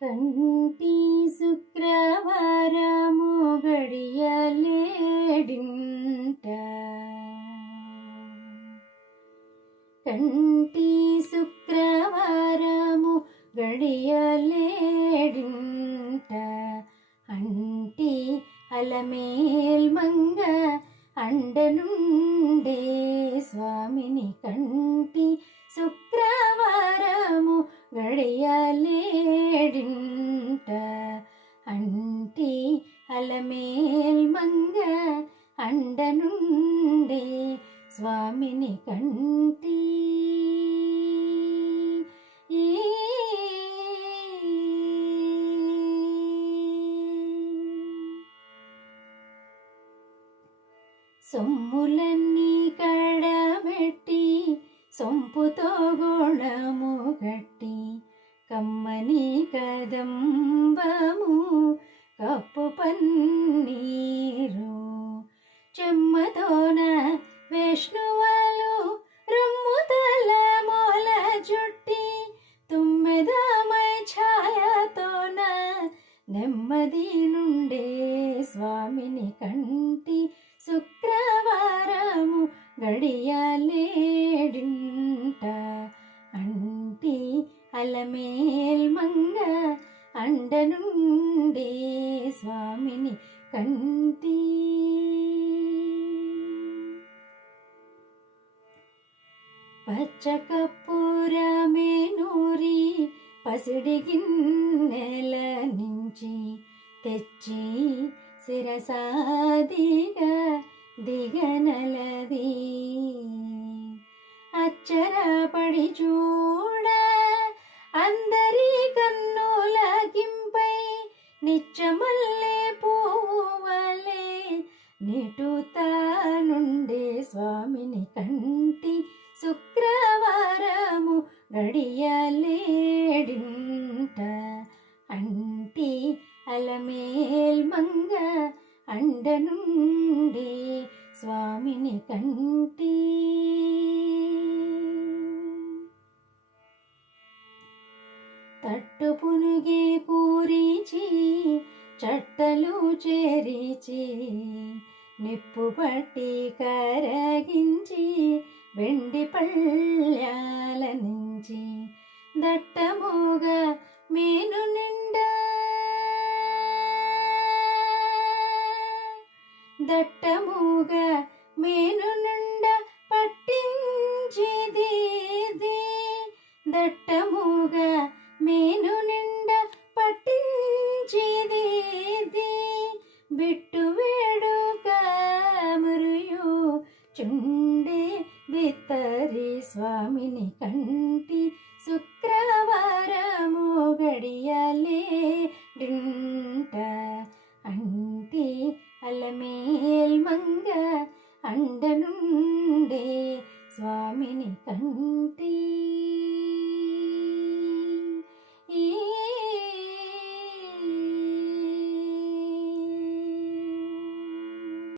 కంటి శుక్రవారము గడియలేడింట కంటి శుక్రవారము గడియలేడింట అంటి అలమేల్ మంగ అండనుండే స్వామిని కంటి శుక్రవారము గడియలేడింట అంటి అలమేల్ మంగ అండనుండే స్వామిని కంటి సొమ్ములన్నీ కడబెట్టి సొంపుతో గోళము కట్టి కమ్మని కదంబము కప్పు పన్నీరు చెమ్మతోన విష్ణువలు రొమ్ముతల మొల జుట్టి తుమ్మెదమై ఛాయతోన నెమ్మది నుండే స్వామిని కంటి శుక్రవారము గడియలేడింట అంటి అలమేల్ మంగ అండనుండే స్వామిని కంటి పచ్చకర్పూరమే నూరి పసిడి గిన్నెల నుంచి తెచ్చి శిరసాదిగా దిగనలది అచ్చరపడి చూడ అందరి కన్నులకింపై నిచ్చమల్లె పూవలే నిటుతానుండే స్వామిని కంటి శుక్రవారము గడియలేడింట అంటి అలమేల్ మంగ అండనుండే స్వామిని కంటి తట్టు పునుగే పూరిచి చట్టలు చేరిచి నిప్పు పట్టి కరగించి వెండి పళ్ళాల నుంచి దట్టముగా మేను నిండా దట్టముగా మేను నిండా పట్టించి దీది దట్టముగా మేను నిండా పట్టించి దీది బిట్టు వేడుక మురియు చుండే బిత్తరి స్వామిని కంటి